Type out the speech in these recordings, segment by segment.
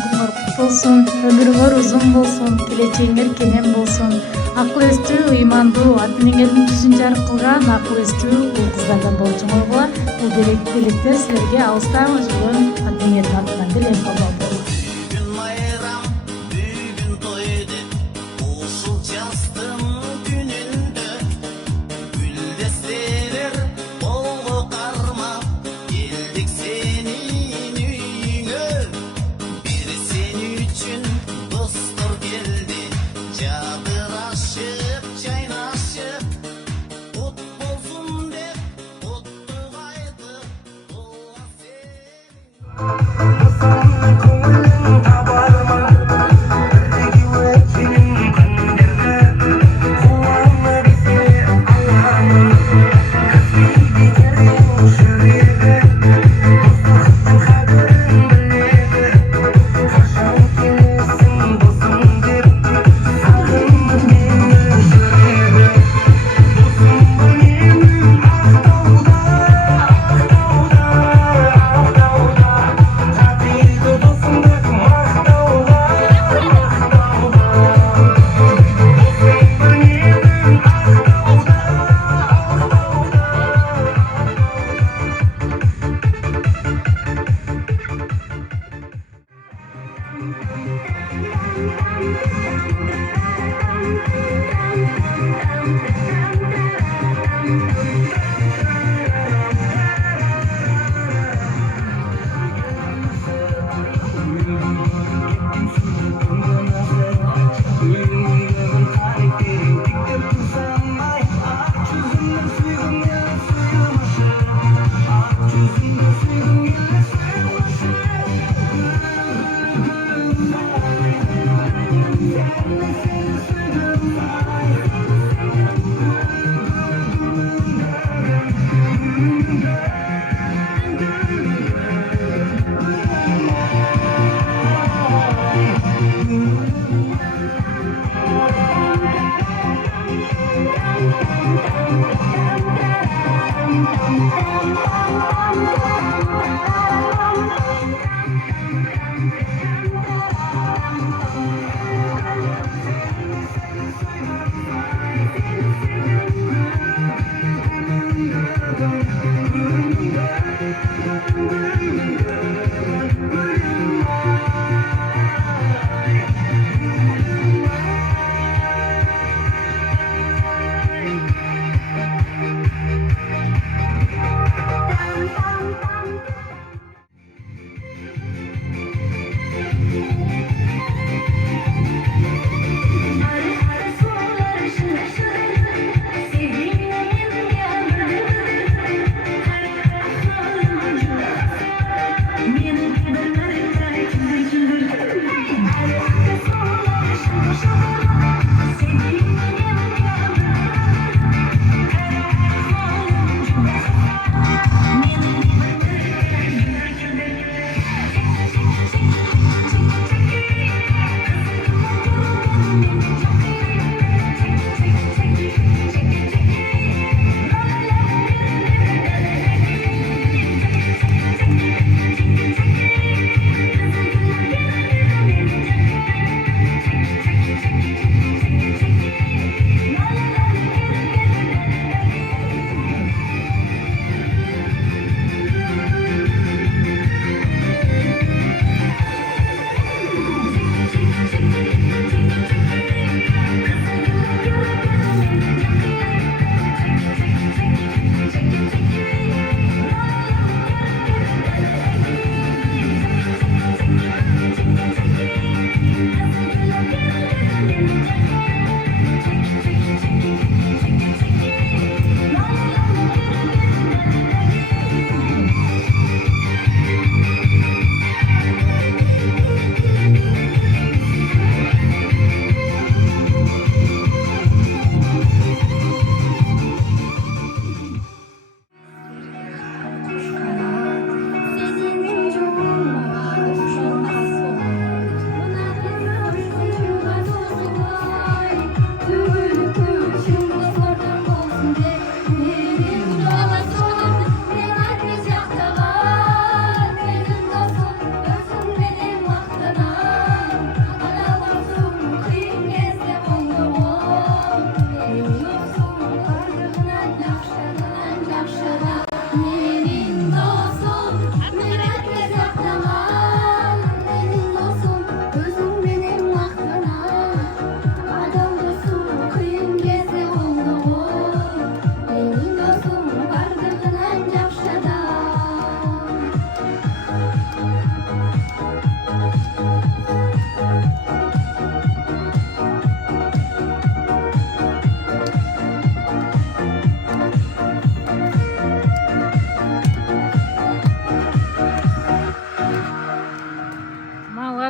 күнгүңөр кут болсун, өмүрүңөр узун болсун, келечегиңер кенен болсун. Акыл эстүү, ыймандуу, атын эңерин жүзүн жарык кылган акыл эстүү уул кыздардан болчуңаргыла. Бул белектер силерге алыстан жүргөн атын эңердин атынан деле колдоо болот.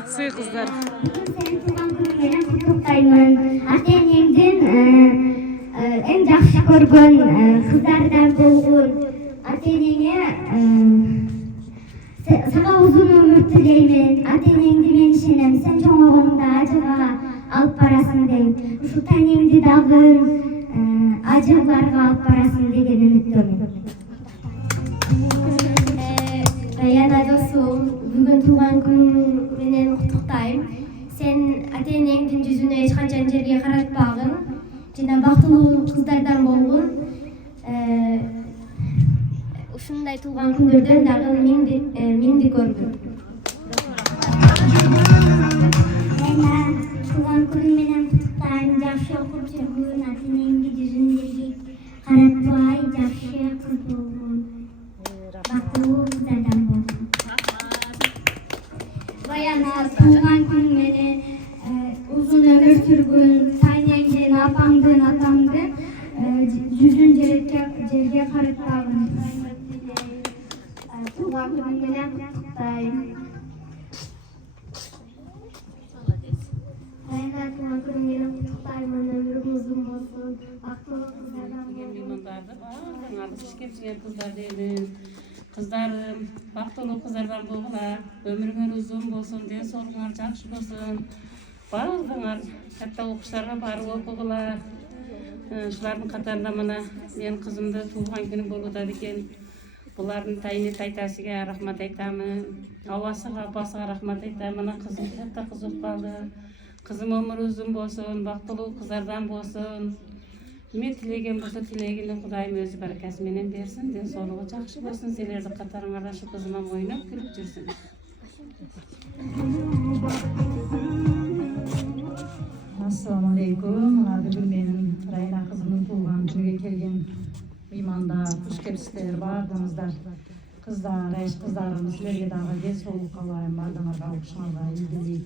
молодцы кыздар. Сен туган күнүң менен куттуктаймын. Ата-энеңдин эң жакшы көргөн кыздардан болгон ата-энеңе сага узун өмүр тилеймин. Ата-энеңди мен ишенем. Сен чоңойгоңда ажыга алып барасың дейм. Ушул таңеңди дагы ажыгларга алып барасың деген үмүттөмүн. Раяна досум, бүгүн туулган күнүң менен куттуктайм. Сен ата-энеңдин жүзүнө эч качан жерге каратпагын жана бактылуу кыздардан болгон. Ушундай туулган күндөрдөн дагы миңди көргүн. Раяна туулган күнүң менен куттуктайм. Жакшы окуп жүргүн, ата-энеңди жүзүндөгү каратпай, жакшы кыз болгон. Бактылуу кыздардан болгон. Раяна туулган күнүң менен узун өмүр сүргүн, тайнеңдин, апаңдын, атаңдын жүзүн жерге каратпагын. Туулган күнүң менен куттуктайм. Раяна туулган күнүң менен куттуктаймын. Өмүрүң узун болсун. Бактылуу кыздардан болгон. Алыс кепсиген кыздар деймин. Кыздарым, бактылуу кыздардан болгула. Өмүрүңөр узун болсун, ден соолугуңар жакшы болсун. Баардыгыңар катта окуштарга барып окугула. Ушулардын катарында мына менин кызымды туулган күнү болуп атат экен. Булардын тайны тайтасыга рахмат айтамын. Абасыга, апасыга рахмат айтамын. Мына кызым катта кыз болуп калды. Кызым өмүрү узун болсун, бактылуу кыздардан болсун. Мен тилеген болсо тилегени Кудайым өзү баракасы менен берсин. Ден соолугу жакшы болсун. Силердин катарыңарда ушу кызыма ойноп күлүп жүрсүн. Assalamu alaikum. Бүгүн менин Райна кызымдын туулган күнүгө келген мейманда куш келипсиздер баардыгыңыздар. Кыздарым силерге дагы ден соолук каалайм, баардыгыңарга окушуңарга ийгилик.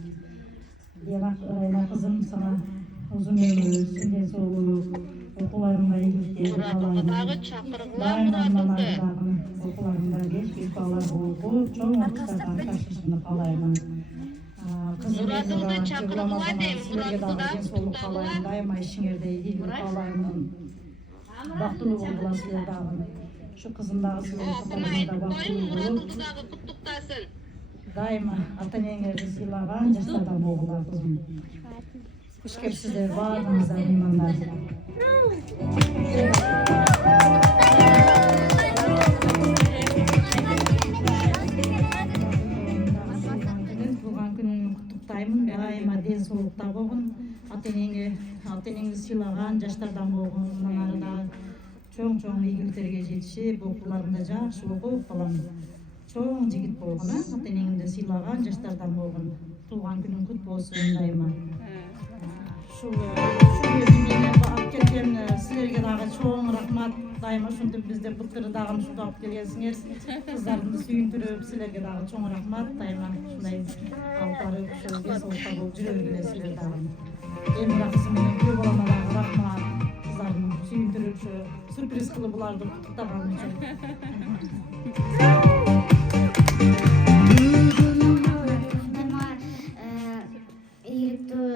Демак Райна кызым сага узун өмүр, ден соолук, окууларыңда ийгиликтер каалайм. Окууларыңда кечпей балдар болуп, чоң окуштарга ташташыңды каалаймын. Murat'ılda çakırıkla deyim, Murat'ılda kutluğuna. Дайыма ишиңерде ийгилик каалаймын. Бактылуу болгуласыздар дагы. Ушу кызым дагы силердин катарыңызда бактылуу болуп, Kutuktasın. дайыма ата-энеңерди сыйлаган жаштардан болгула кызым. Куш келипсиздер баардыгыңыздар меймандар. Дайыма ден соолукта болгон, ата-энеңди сыйлаган жаштардан болгон, ары дагы чоң ийгиликтерге жетишип, окууларыңда жакшы окуп, балам чоң жигит болгон, ата-энеңди сыйлаган жаштардан болгон. Туулган күнүң кут болсун дайыма. Ушул мени алып келген силерге дагы чоң рахмат. Дайыма ушинтип бизде былтыр дагы ушунтип алып келгенсиңер. Кыздардымды сүйүндүрүп, силерге дагы чоң рахмат. Дайыма ушундай алып барып, ушул ден соолукта болуп жүрө бергиле силер дагы. Эми кызым менен күйөө балама дагы рахмат. Кыздардымды сүйүндүрүп, сюрприз кылып буларды куттуктаган үчүн.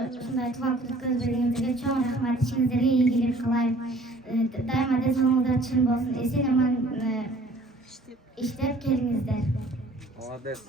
Ушундай туулган күн өткөргөнүңүзгө чоң рахмат. Ишиңиздерге ийгилик каалайм. Дайыма ден соолугуңуздар чын болсун. Эсен аман иштеп келиңиздер. Молодец.